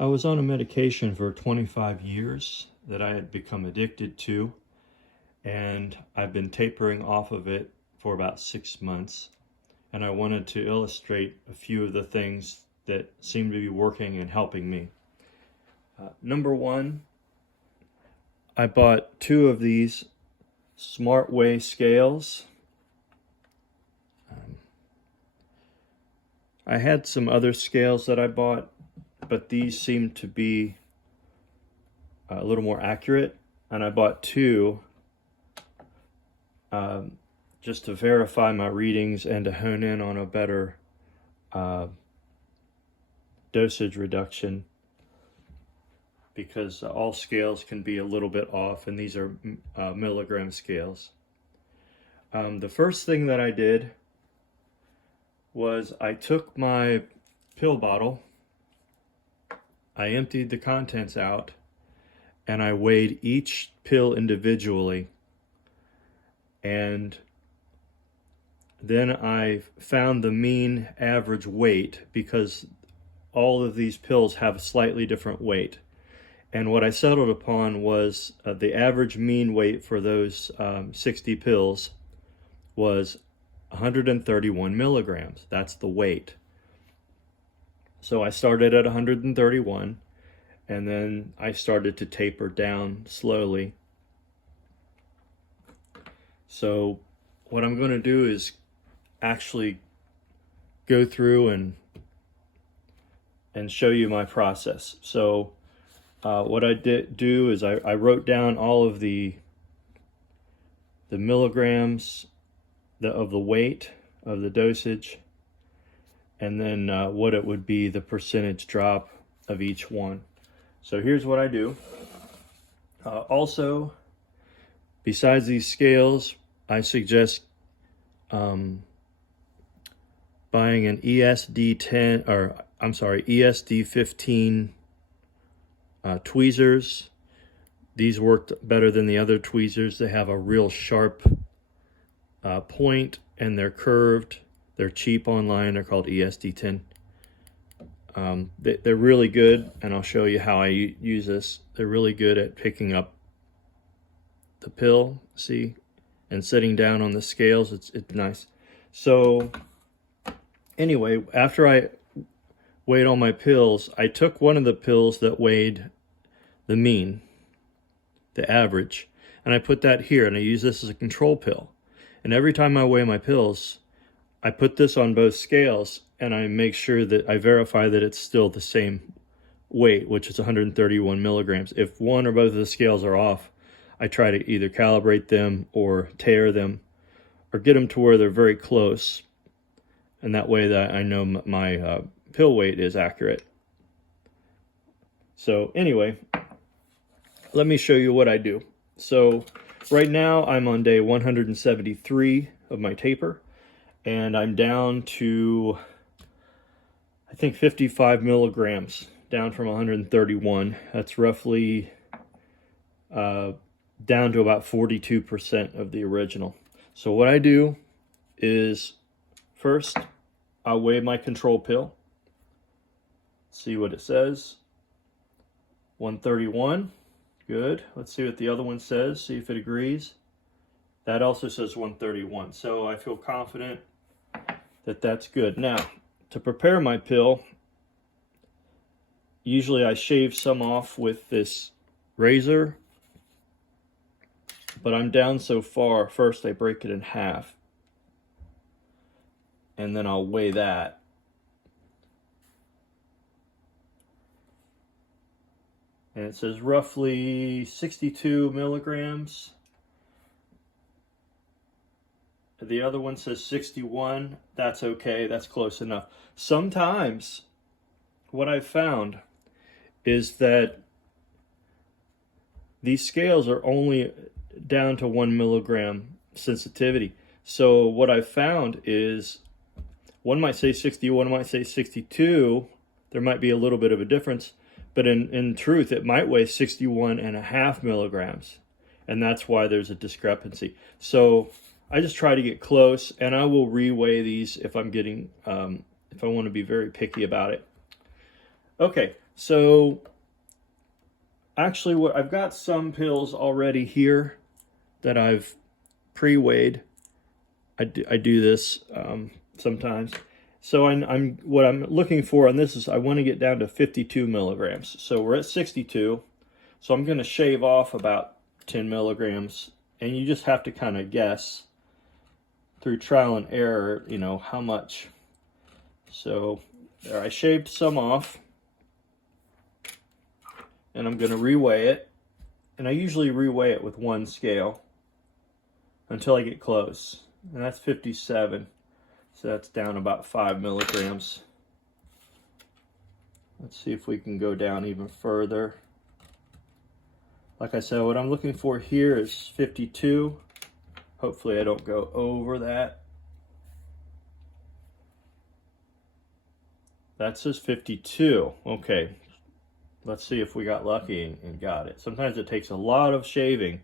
I was on a medication for 25 years that I had become addicted to, and I've been tapering off of it for about 6 months. And I wanted to illustrate a few of the things that seem to be working and helping me. Number one, I bought 2 of these Smart Way scales. I had some other scales that I bought, but these seem to be a little more accurate, and I bought 2 just to verify my readings and to hone in on a better dosage reduction, because all scales can be a little bit off, and these are milligram scales. The first thing that I did was I took my pill bottle, I emptied the contents out, and I weighed each pill individually. And then I found the mean average weight, because all of these pills have a slightly different weight. And what I settled upon was the average mean weight for those 60 pills was 131 milligrams. That's the weight. So I started at 131, and then I started to taper down slowly. So what I'm going to do is actually go through and show you my process. So what I did do is I wrote down all of the milligrams of the weight of the dosage, and then what it would be, the percentage drop of each one. So here's what I do. Also, besides these scales, I suggest buying an ESD15 tweezers. These worked better than the other tweezers. They have a real sharp point, and they're curved. They're cheap online. They're called ESD10. They're really good, and I'll show you how I use this. They're really good at picking up the pill, see, and sitting down on the scales. It's nice. So anyway, after I weighed all my pills, I took one of the pills that weighed the mean, the average, and I put that here, and I use this as a control pill. And every time I weigh my pills, I put this on both scales, and I make sure that I verify that it's still the same weight, which is 131 milligrams. If one or both of the scales are off, I try to either calibrate them or tare them or get them to where they're very close. And that way that I know my pill weight is accurate. So anyway, let me show you what I do. So right now I'm on day 173 of my taper, and I'm down to, I think, 55 milligrams, down from 131. That's roughly down to about 42% of the original. So what I do is, first, I'll weigh my control pill, see what it says. 131, good. Let's see what the other one says, see if it agrees. That also says 131, so I feel confident that that's good. Now, to prepare my pill, usually I shave some off with this razor, but I'm down so far. First I break it in half, and then I'll weigh that. And it says roughly 62 milligrams. The other one says 61. That's okay, that's close enough. Sometimes what I've found is that these scales are only down to 1 milligram sensitivity. So what I've found is one might say 60, one might say 62. There might be a little bit of a difference, but in truth, it might weigh 61.5 milligrams. And that's why there's a discrepancy. So I just try to get close, and I will reweigh these if I'm getting, if I want to be very picky about it. Okay, so actually I've got some pills already here that I've pre-weighed. I do this sometimes. So what I'm looking for on this is I want to get down to 52 milligrams. So we're at 62. So I'm going to shave off about 10 milligrams, and you just have to kind of guess through trial and error, you know, how much. So there, I shaved some off, and I'm going to reweigh it. And I usually reweigh it with one scale until I get close. And that's 57. So that's down about 5 milligrams. Let's see if we can go down even further. Like I said, what I'm looking for here is 52. Hopefully I don't go over that. That says 52. Okay, let's see if we got lucky and got it. Sometimes it takes a lot of shaving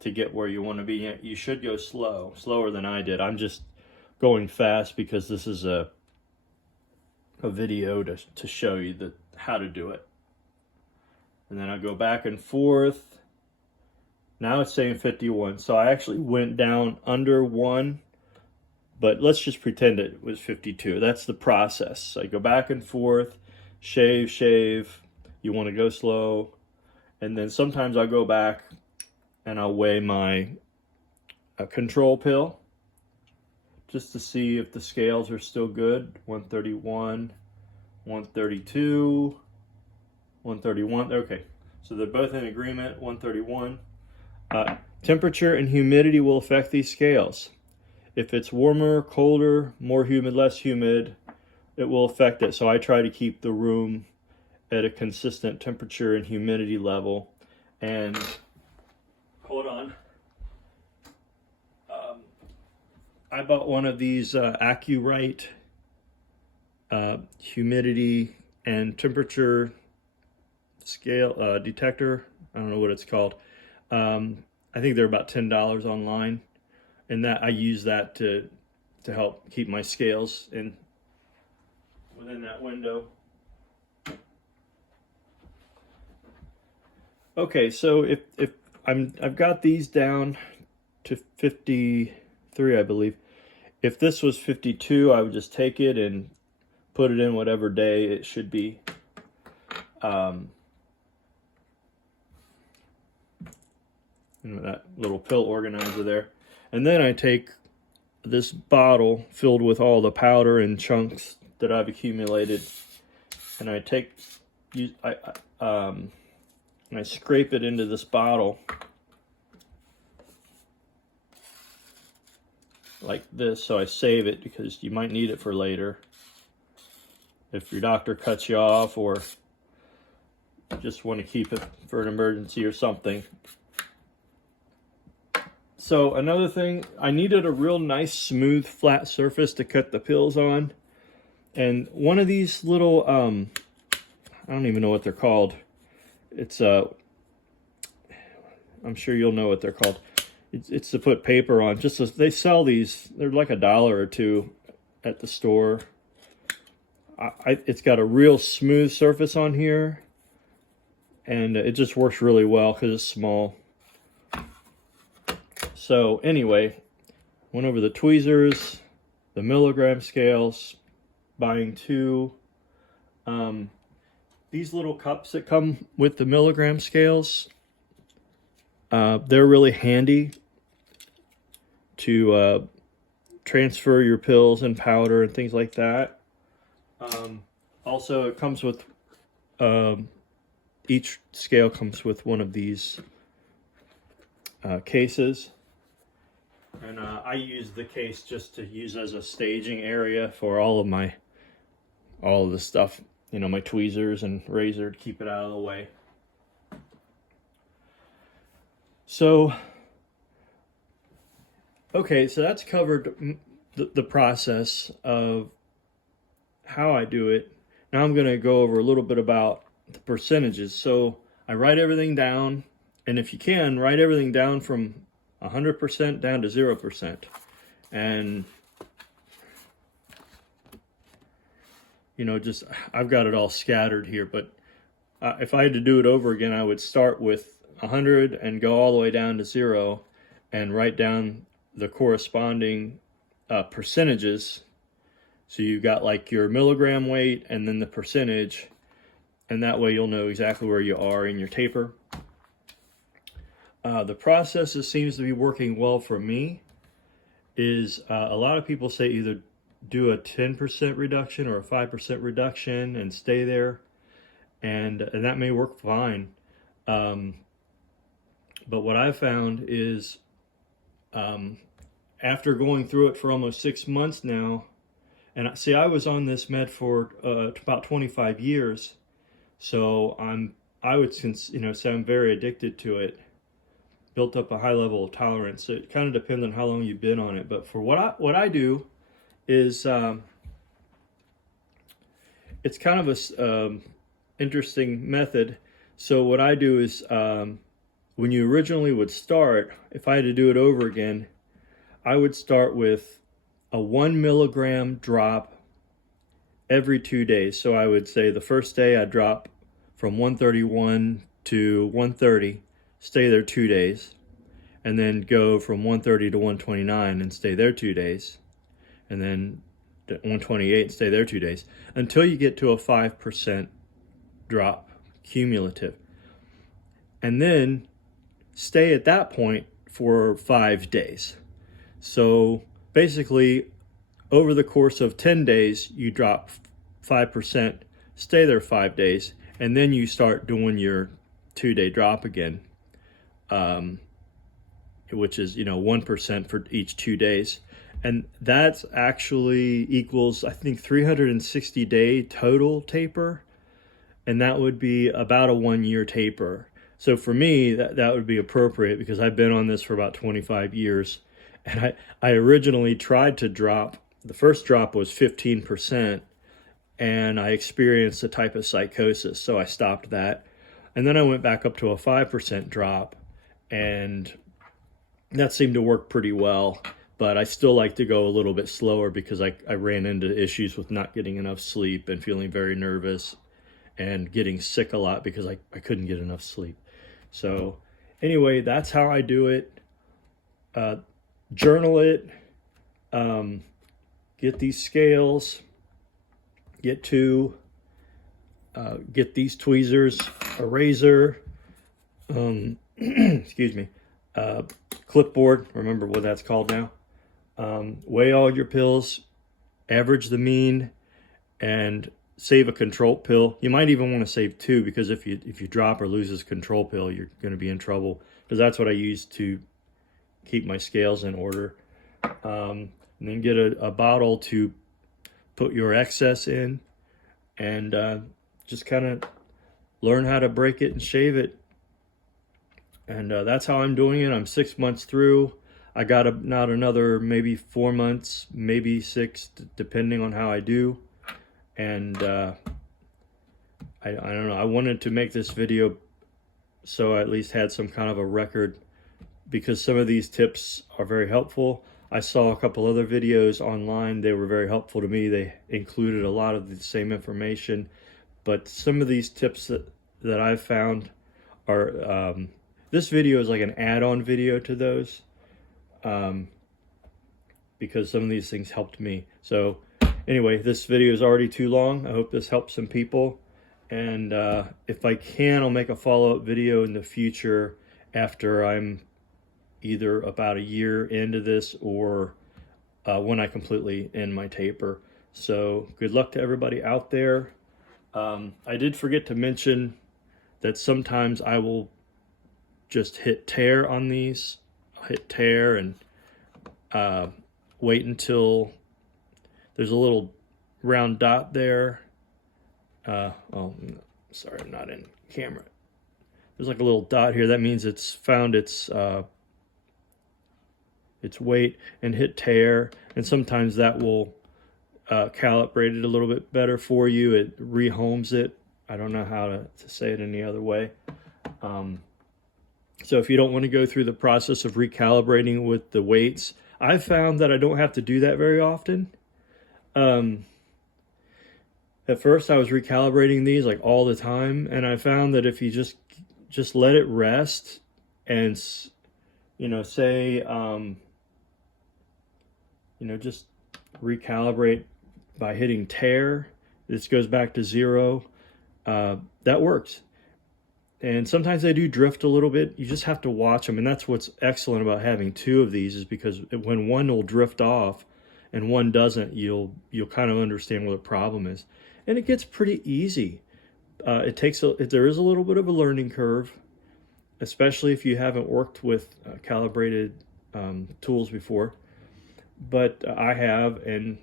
to get where you want to be. You should go slower than I did. I'm just going fast because this is a video to show you how to do it. And then I go back and forth. Now it's saying 51. So I actually went down under 1, but let's just pretend it was 52. That's the process. So I go back and forth, shave. You want to go slow. And then sometimes I'll go back and I'll weigh my control pill just to see if the scales are still good. 131, 132, 131. Okay, so they're both in agreement. 131. Temperature and humidity will affect these scales. If it's warmer, colder, more humid, less humid, it will affect it. So I try to keep the room at a consistent temperature and humidity level. And hold on. I bought one of these Acurite humidity and temperature scale detector. I don't know what it's called. I think they're about $10 online, and that I use that to help keep my scales within that window. Okay, so if I've got these down to 53, I believe. If this was 52, I would just take it and put it in whatever day it should be. That little pill organizer there. And then I take this bottle filled with all the powder and chunks that I've accumulated, and I and I scrape it into this bottle like this, so I save it because you might need it for later if your doctor cuts you off or just want to keep it for an emergency or something. So another thing, I needed a real nice smooth flat surface to cut the pills on, and one of these little I don't even know what they're called. It's I'm sure you'll know what they're called. It's to put paper on. They sell these. They're like $1 or $2 at the store. It's got a real smooth surface on here, and it just works really well because it's small. So anyway, went over the tweezers, the milligram scales, buying 2. These little cups that come with the milligram scales, they're really handy to transfer your pills and powder and things like that. Also, it comes with, each scale comes with one of these cases. And I use the case just to use as a staging area for all of the stuff, you know, my tweezers and razor, to keep it out of the way. So, okay, so that's covered the process of how I do it. Now I'm going to go over a little bit about the percentages. So I write everything down, and if you can, write everything down from 100% down to 0%. And you know, just, I've got it all scattered here, but if I had to do it over again, I would start with 100 and go all the way down to 0 and write down the corresponding percentages. So you got like your milligram weight and then the percentage, and that way you'll know exactly where you are in your taper. The process that seems to be working well for me is a lot of people say either do a 10% reduction or a 5% reduction and stay there, and that may work fine. But what I've found is after going through it for almost 6 months now, and see, I was on this med for about 25 years, so I would say I'm very addicted to it. Built up a high level of tolerance. So it kind of depends on how long you've been on it. But for what I do is it's kind of a interesting method. So what I do is when you originally would start, if I had to do it over again, I would start with a 1 milligram drop every 2 days. So I would say the first day I drop from 131 to 130, stay there 2 days, and then go from 130 to 129 and stay there 2 days, and then 128 and stay there 2 days, until you get to a 5% drop cumulative. And then stay at that point for 5 days. So basically, over the course of 10 days, you drop 5%, stay there 5 days, and then you start doing your 2-day drop again, which is 1% for each 2 days. And that's actually equals, I think, 360-day total taper, and that would be about a 1-year taper. So for me, that would be appropriate because I've been on this for about 25 years. And I originally tried to drop, the first drop was 15%, and I experienced a type of psychosis, so I stopped that. And then I went back up to a 5% drop, and that seemed to work pretty well. But I still like to go a little bit slower because I ran into issues with not getting enough sleep and feeling very nervous and getting sick a lot because I couldn't get enough sleep. So anyway, that's how I do it. Journal it, get these scales, get these tweezers, a razor, excuse me, clipboard, remember what that's called now. Weigh all your pills, average the mean, and save a control pill. You might even want to save 2, because if you drop or lose this control pill, you're going to be in trouble, because that's what I use to keep my scales in order. And then get a bottle to put your excess in, and just kind of learn how to break it and shave it. And that's how I'm doing it. I'm 6 months through. I got not another maybe 4 months, maybe 6, depending on how I do. And I don't know, I wanted to make this video so I at least had some kind of a record, because some of these tips are very helpful. I saw a couple other videos online. They were very helpful to me. They included a lot of the same information, but some of these tips that I've found are, this video is like an add-on video to those, because some of these things helped me. So anyway, this video is already too long. I hope this helps some people. And if I can, I'll make a follow-up video in the future after I'm either about a year into this or when I completely end my taper. So good luck to everybody out there. I did forget to mention that sometimes I will just hit tear on these. I'll hit tear and wait until there's a little round dot there. Oh, sorry, I'm not in camera. There's like a little dot here. That means it's found its weight, and hit tear. And sometimes that will calibrate it a little bit better for you. It rehomes it. I don't know how to say it any other way. So if you don't want to go through the process of recalibrating with the weights, I've found that I don't have to do that very often. At first I was recalibrating these like all the time, and I found that if you just let it rest and, you know, say, you know, just recalibrate by hitting tear, this goes back to 0, that works. And sometimes they do drift a little bit. You just have to watch them, and that's what's excellent about having 2 of these, is because when one will drift off and one doesn't, you'll kind of understand what the problem is. And it gets pretty easy. There is a little bit of a learning curve, especially if you haven't worked with calibrated tools before. But I have, and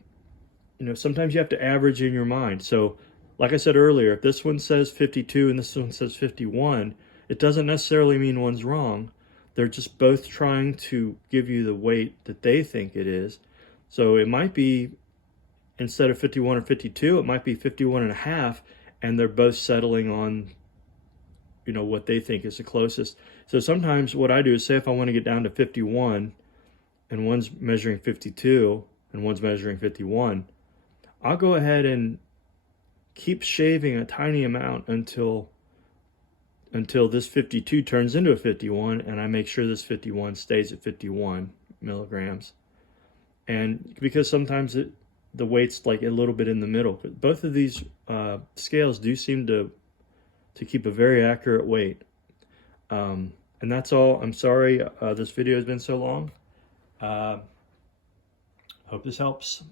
you know, sometimes you have to average in your mind. So like I said earlier, if this one says 52 and this one says 51, it doesn't necessarily mean one's wrong. They're just both trying to give you the weight that they think it is. So it might be, instead of 51 or 52, it might be 51 and a half, and they're both settling on, you know, what they think is the closest. So sometimes what I do is, say if I want to get down to 51 and one's measuring 52 and one's measuring 51, I'll go ahead and keep shaving a tiny amount until this 52 turns into a 51, and I make sure this 51 stays at 51 milligrams. And because sometimes the weight's like a little bit in the middle. But both of these scales do seem to keep a very accurate weight. And that's all. I'm sorry this video has been so long. Hope this helps.